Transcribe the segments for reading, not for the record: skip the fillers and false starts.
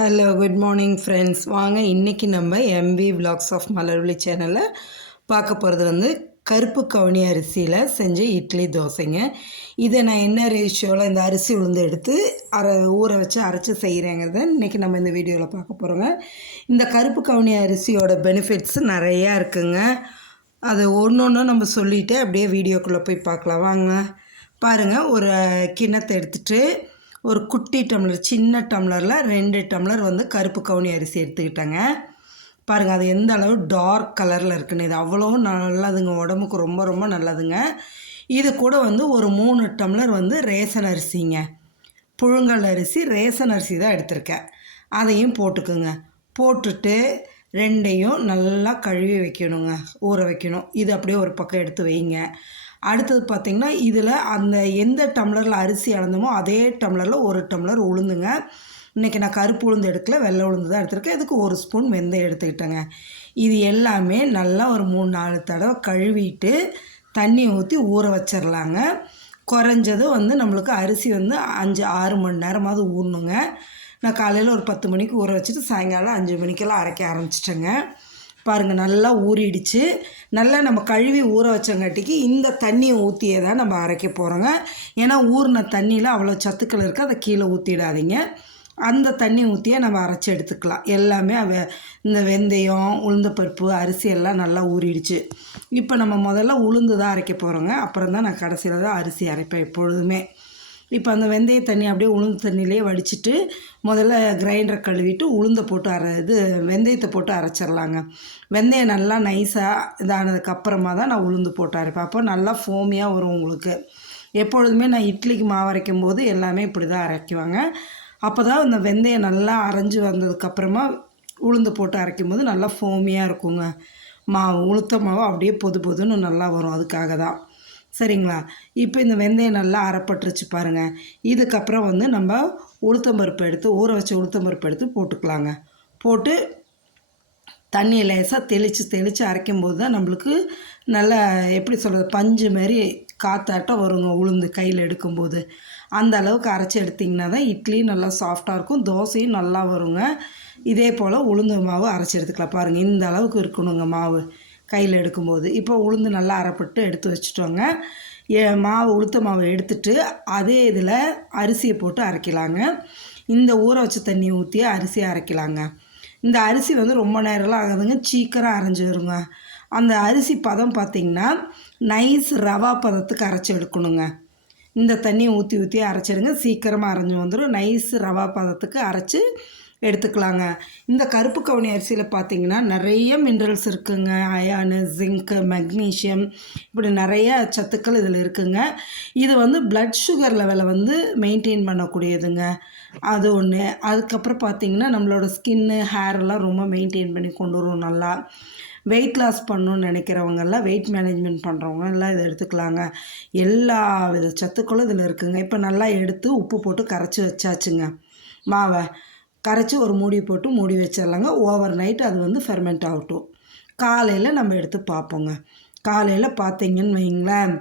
Hello good morning friends. வாங்க இன்றைக்கி நம்ம எம்வி விலாக்ஸ் ஆஃப் மலர்விழி சேனலில் பார்க்க போகிறது வந்து கருப்பு கவுனி அரிசியில் செஞ்ச இட்லி தோசைங்க. இதை நான் என்ன ரேஷியோவில் இந்த அரிசி உளுந்து எடுத்து ஊற வச்சு அரைச்சி செய்கிறேங்கிறத இன்றைக்கி நம்ம இந்த வீடியோவில் பார்க்க போகிறோங்க. இந்த கருப்பு கவுனி அரிசியோட பெனிஃபிட்ஸ் நிறையா இருக்குங்க. அது ஒன்று ஒன்று நம்ம சொல்லிவிட்டு அப்படியே வீடியோக்குள்ளே போய் பார்க்கலாம் வாங்க. பாருங்கள், ஒரு கிண்ணத்தை எடுத்துகிட்டு ஒரு குட்டி டம்ளர், சின்ன டம்ளரில் 2 டம்ளர் வந்து கருப்பு கவுனி அரிசி எடுத்துக்கிட்டேங்க. பாருங்கள், அது எந்த அளவு டார்க் கலரில் இருக்குன்னு. இது அவ்வளோ நல்லதுங்க, உடம்புக்கு ரொம்ப ரொம்ப நல்லதுங்க. இது கூட வந்து ஒரு 3 டம்ளர் வந்து ரேசன் அரிசிங்க, புழுங்கல் அரிசி, ரேசன் அரிசி தான் எடுத்திருக்கேன். அதையும் போட்டுக்குங்க. போட்டுட்டு ரெண்டையும் நல்லா கழுவி வைக்கணுங்க, ஊற வைக்கணும். இது அப்படியே ஒரு பக்கம் எடுத்து வைங்க. அடுத்தது பார்த்திங்கன்னா, இதில் அந்த எந்த டம்ளரில் அரிசி அளந்தமோ அதே டம்ளரில் 1 டம்ளர் உளுந்துங்க. இன்றைக்கி நான் கருப்பு உளுந்து எடுக்கல, வெள்ளை உளுந்து தான் எடுத்துருக்கேன். இதுக்கு 1 ஸ்பூன் வெந்தயம் எடுத்துக்கிட்டேங்க. இது எல்லாமே நல்லா ஒரு 3-4 தடவை கழுவிட்டு தண்ணி ஊற்றி ஊற வச்சிடலாங்க. குறைஞ்சது வந்து நம்மளுக்கு அரிசி வந்து 5-6 மணி நேரமாவது ஊறணுங்க. நான் காலையில் ஒரு 10 மணிக்கு ஊற வச்சுட்டு சாயங்காலம் 5 மணிக்கெல்லாம் அரைக்க ஆரம்பிச்சிட்டேங்க. பாருங்கள், நல்லா ஊறிடுச்சு. நல்லா நம்ம கழுவி ஊற வச்சங்காட்டிக்கு இந்த தண்ணியை ஊற்றியே தான் நம்ம அரைக்க போகிறோங்க. ஏன்னா ஊறின தண்ணியில் அவ்வளோ சத்துக்கள் இருக்குது, அதை கீழே ஊற்றிடாதீங்க. அந்த தண்ணி ஊற்றியே நம்ம அரைச்சி எடுத்துக்கலாம். எல்லாமே இந்த வெந்தயம், உளுந்தப்பருப்பு, அரிசி எல்லாம் நல்லா ஊறிடுச்சு. இப்போ நம்ம முதல்ல உளுந்து தான் அரைக்க போகிறோங்க. அப்புறம் தான் நான் கடைசியில் தான் அரிசி அரைப்பேன் எப்பொழுதுமே. இப்போ அந்த வெந்தய தண்ணி அப்படியே உளுந்து தண்ணியிலே வடிச்சிட்டு முதல்ல கிரைண்டரை கழுவிட்டு உளுந்தை போட்டு வெந்தயத்தை போட்டு அரைச்சிடலாங்க. வெந்தயம் நல்லா நைஸாக இதானதுக்கப்புறமா தான் நான் உளுந்து போட்டு அரைப்பேன். அப்போ நல்லா ஃபோமியாக வரும் உங்களுக்கு. எப்பொழுதுமே நான் இட்லிக்கு மாவு அரைக்கும் போது எல்லாமே இப்படி தான் அரைக்குவாங்க. அப்போ தான் இந்த வெந்தயம் நல்லா அரைஞ்சி வந்ததுக்கப்புறமா உளுந்து போட்டு அரைக்கும் போது நல்லா ஃபோமியாக இருக்குங்க. உளுத்த மாவு அப்படியே பொது பொதுன்னு நல்லா வரும். அதுக்காக தான். சரிங்களா? இப்போ இந்த வெந்தயம் நல்லா அரைப்பட்டுருச்சு பாருங்கள். இதுக்கப்புறம் வந்து நம்ம உளுத்தம்பருப்பு எடுத்து ஊற வச்ச உளுத்தம்பருப்பு எடுத்து போட்டுக்கலாங்க. போட்டு தண்ணியை லேசாக தெளித்து அரைக்கும்போது தான் நம்மளுக்கு நல்லா எப்படி சொல்கிறது, பஞ்சு மாரி காற்றாட்டம் வருங்க உளுந்து கையில் எடுக்கும்போது. அந்த அளவுக்கு அரைச்சி எடுத்திங்கன்னா தான் இட்லி நல்லா சாஃப்டாக இருக்கும், தோசையும் நல்லா வருங்க. இதே போல் உளுந்து மாவு அரைச்சி எடுத்துக்கலாம். பாருங்கள், இந்த அளவுக்கு இருக்கணுங்க மாவு கையில் எடுக்கும்போது. இப்போ உளுந்து நல்லா அரைப்பட்டு எடுத்து வச்சுட்டோங்க. உளுத்த மாவு எடுத்துட்டு அதே இதில் அரிசியை போட்டு அரைக்கலாங்க. இந்த ஊற வச்ச தண்ணியை ஊற்றி அரிசியை அரைக்கலாங்க. இந்த அரிசி வந்து ரொம்ப நேரம்லாம் ஆகுதுங்க, சீக்கிரம் அரைஞ்சி வருங்க. அந்த அரிசி பதம் பார்த்திங்கன்னா நைஸ் ரவா பதத்துக்கு அரைச்சி எடுக்கணுங்க. இந்த தண்ணியை ஊற்றி அரைச்சிடுங்க, சீக்கிரமாக அரைஞ்சி வந்துடும். நைஸ் ரவா பதத்துக்கு அரைச்சி எடுத்துக்கலாங்க. இந்த கருப்பு கவுனி அரிசியில் பார்த்திங்கன்னா நிறைய மினரல்ஸ் இருக்குங்க. அயானு, ஜிங்க்கு, மெக்னீஷியம், இப்படி நிறைய சத்துக்கள் இதில் இருக்குங்க. இது வந்து பிளட் சுகர் லெவலை வந்து மெயின்டைன் பண்ணக்கூடியதுங்க, அது ஒன்று. அதுக்கப்புறம் பார்த்திங்கன்னா நம்மளோட ஸ்கின்னு, ஹேரெல்லாம் ரொம்ப மெயின்டைன் பண்ணி கொண்டு வரும். நல்லா வெயிட் லாஸ் பண்ணணுன்னு நினைக்கிறவங்கெல்லாம், வெயிட் மேனேஜ்மெண்ட் பண்ணுறவங்க எல்லாம் இதை எடுத்துக்கலாங்க. எல்லா வித சத்துக்களும் இதில் இருக்குங்க. இப்போ நல்லா எடுத்து உப்பு போட்டு கரைச்சி வச்சாச்சுங்க. மாவை கரைச்சி ஒரு மூடி போட்டு மூடி வச்சிடலாங்க. ஓவர் நைட் அது வந்து ஃபெர்மெண்ட் ஆகட்டும். காலையில் நம்ம எடுத்து பார்ப்போங்க. காலையில் பார்த்தீங்கன்னு வைங்களேன்,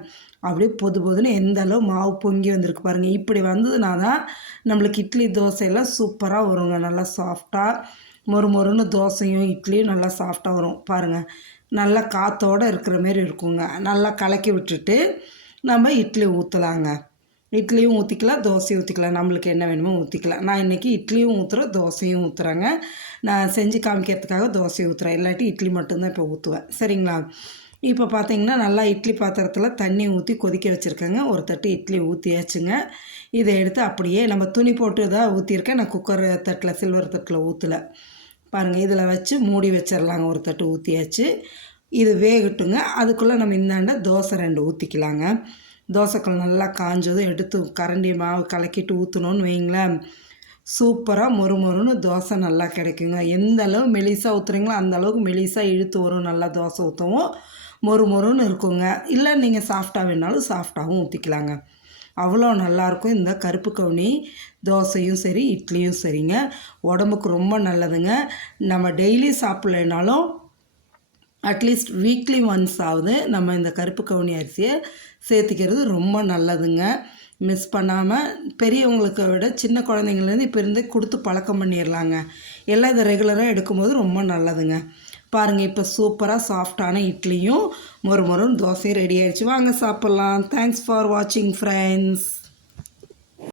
அப்படியே பொது பொதுன்னு எந்த அளவு மாவு பொங்கி வந்திருக்கு பாருங்கள். இப்படி வந்ததுனா தான் நம்மளுக்கு இட்லி தோசையெல்லாம் சூப்பராக வருங்க. நல்லா சாஃப்டாக மொறுமொறுன்னு தோசையும் இட்லியும் நல்லா சாஃப்டாக வரும் பாருங்கள். நல்லா காற்றோடு இருக்கிற மாரி இருக்குங்க. நல்லா கலக்கி விட்டுட்டு நம்ம இட்லி ஊற்றலாங்க. இட்லியும் ஊற்றிக்கலாம், தோசையும் ஊற்றிக்கலாம், நம்மளுக்கு என்ன வேணுமோ ஊற்றிக்கலாம். நான் இன்றைக்கி இட்லியும் ஊற்றுறேன், தோசையும் ஊற்றுறேங்க. நான் செஞ்சு காமிக்கிறதுக்காக தோசையை ஊற்றுறேன், இல்லாட்டி இட்லி மட்டும்தான் இப்போ ஊற்றுவேன். சரிங்களா? இப்போ பார்த்தீங்கன்னா நல்லா இட்லி பாத்திரத்தில் தண்ணி ஊற்றி கொதிக்க வச்சுருக்கேங்க. ஒரு தட்டு இட்லி ஊற்றியாச்சுங்க. இதை எடுத்து அப்படியே நம்ம துணி போட்டு தான் ஊற்றிருக்கேன். நான் குக்கர் தட்டில், சில்வர் தட்டில் ஊற்றலை பாருங்கள். இதில் வச்சு மூடி வச்சிடலாங்க. ஒரு தட்டு ஊற்றியாச்சு. இது வேகட்டுங்க. அதுக்குள்ளே நம்ம இந்தாண்ட தோசை 2 ஊற்றிக்கலாங்க. தோசைக்கல் நல்லா காஞ்சதும் எடுத்து கரண்டி மாவு கலக்கிட்டு ஊற்றணுன்னு வைங்களேன், சூப்பராக மொறுமொறுன்னு தோசை நல்லா கிடைக்குங்க. எந்த அளவு மெலிசாக ஊற்றுறீங்களோ அந்த அளவுக்கு மெலிசாக இழுத்து வரும். நல்லா தோசை ஊற்றவும் மொறுமொறுன்னு இருக்குங்க. இல்லை நீங்கள் சாஃப்டாக வேணாலும் சாஃப்டாகவும் ஊற்றிக்கலாங்க. அவ்வளோ நல்லாயிருக்கும் இந்த கருப்பு கவுனி தோசையும் சரி, இட்லியும் சரிங்க. உடம்புக்கு ரொம்ப நல்லதுங்க. நம்ம டெய்லி சாப்பிட்லைனாலும் அட்லீஸ்ட் வீக்லி ஒன்ஸ் ஆகுது நம்ம இந்த கருப்பு கவுனி அரிசியை சேர்த்திக்கிறது ரொம்ப நல்லதுங்க. மிஸ் பண்ணாமல் பெரியவங்களுக்கு விட சின்ன குழந்தைங்கள்லேருந்து இப்போ இருந்தே கொடுத்து பழக்கம் பண்ணிடலாங்க. எல்லாம் இதை ரெகுலராக எடுக்கும்போது ரொம்ப நல்லதுங்க. பாருங்கள், இப்போ சூப்பராக சாஃப்டான இட்லியும் மொறு மொறுன்னு தோசையும் ரெடி ஆகிடுச்சு. வாங்க சாப்பிட்லாம். தேங்க்ஸ் ஃபார் வாட்சிங் ஃப்ரெண்ட்ஸ்.